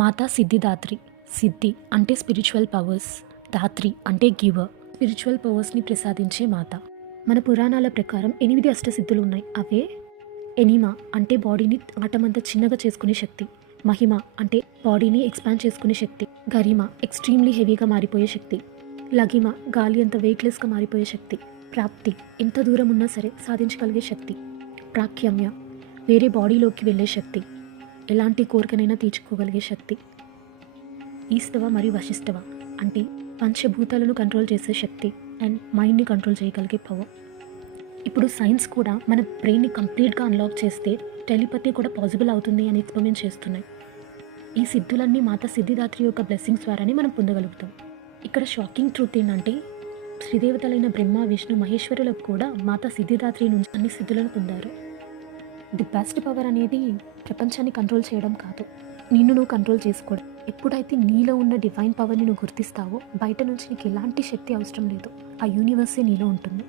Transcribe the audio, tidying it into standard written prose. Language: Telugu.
మాతా సిద్ధిదాత్రి. సిద్ధి అంటే స్పిరిచువల్ పవర్స్, దాత్రి అంటే గివర్. స్పిరిచువల్ పవర్స్ని ప్రసాదించే మాత. మన పురాణాల ప్రకారం 8 అష్టసిద్ధులు ఉన్నాయి. అవే ఎనిమా అంటే బాడీని ఆటమంతా చిన్నగా చేసుకునే శక్తి, మహిమ అంటే బాడీని ఎక్స్పాండ్ చేసుకునే శక్తి, గరిమ ఎక్స్ట్రీమ్లీ హెవీగా మారిపోయే శక్తి, లగిమ గాలి అంత వెయిట్లెస్గా మారిపోయే శక్తి, ప్రాప్తి ఎంత దూరం ఉన్నా సరే సాధించగలిగే శక్తి, ప్రాఖ్యమ్య వేరే బాడీలోకి వెళ్ళే శక్తి, ఎలాంటి కోరికనైనా తీర్చుకోగలిగే శక్తి, ఈస్తవ మరియు వశిష్ఠవ అంటే పంచభూతాలను కంట్రోల్ చేసే శక్తి అండ్ మైండ్ని కంట్రోల్ చేయగలిగే పవర్. ఇప్పుడు సైన్స్ కూడా మన బ్రెయిన్ని కంప్లీట్గా అన్లాక్ చేస్తే టెలిపతి కూడా పాసిబుల్ అవుతుంది అని ఎక్స్పెరిమెంట్ చేస్తున్నాయి. ఈ సిద్ధులన్నీ మాత సిద్ధిదాత్రి యొక్క బ్లెస్సింగ్స్ ద్వారానే మనం పొందగలుగుతాం. ఇక్కడ షాకింగ్ ట్రూత్ ఏంటంటే శ్రీదేవతలైన బ్రహ్మ విష్ణు మహేశ్వరులకు కూడా మాత సిద్ధిదాత్రి నుంచి అన్ని సిద్ధులను పొందారు. ది బెస్ట్ పవర్ అనేది ప్రపంచాన్ని కంట్రోల్ చేయడం కాదు, నిన్ను నువ్వు కంట్రోల్ చేసుకోవడం. ఎప్పుడైతే నీలో ఉన్న డివైన్ పవర్ని నువ్వు గుర్తిస్తావో బయట నుంచి నీకు ఎలాంటి శక్తి అవసరం లేదు, ఆ యూనివర్సే నీలో ఉంటుంది.